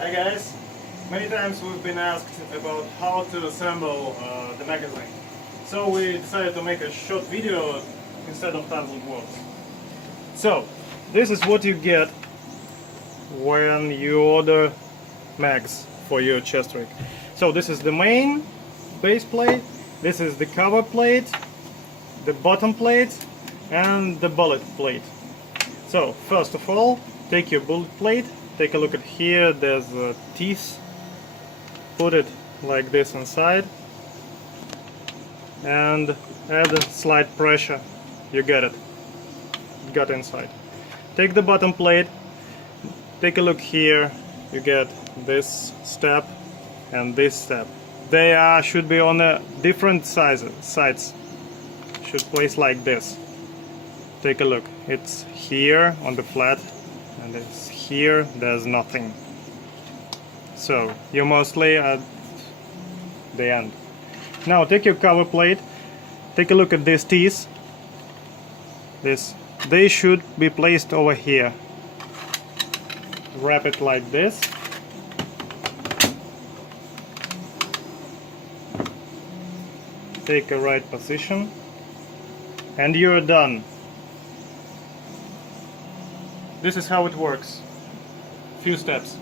Hi guys, many times we've been asked about how to assemble the magazine. So we decided to make a short video instead of tons of words. So, this is what you get when you order mags for your chest rig. So this is the main base plate, this is the cover plate, the bottom plate and the bullet plate. So first of all, take your bullet plate, take a look at here, there's teeth, put it like this inside and add a slight pressure, you get it, got inside. Take the bottom plate, take a look here, you get this step and this step. They should be on a different sides, should place like this. Take a look, it's here on the flat and it's here, there's nothing. So you're mostly at the end. Now take your cover plate, take a look at these teeth. They should be placed over here. Wrap it like this. Take a right position and you're done. This is how it works. Few steps.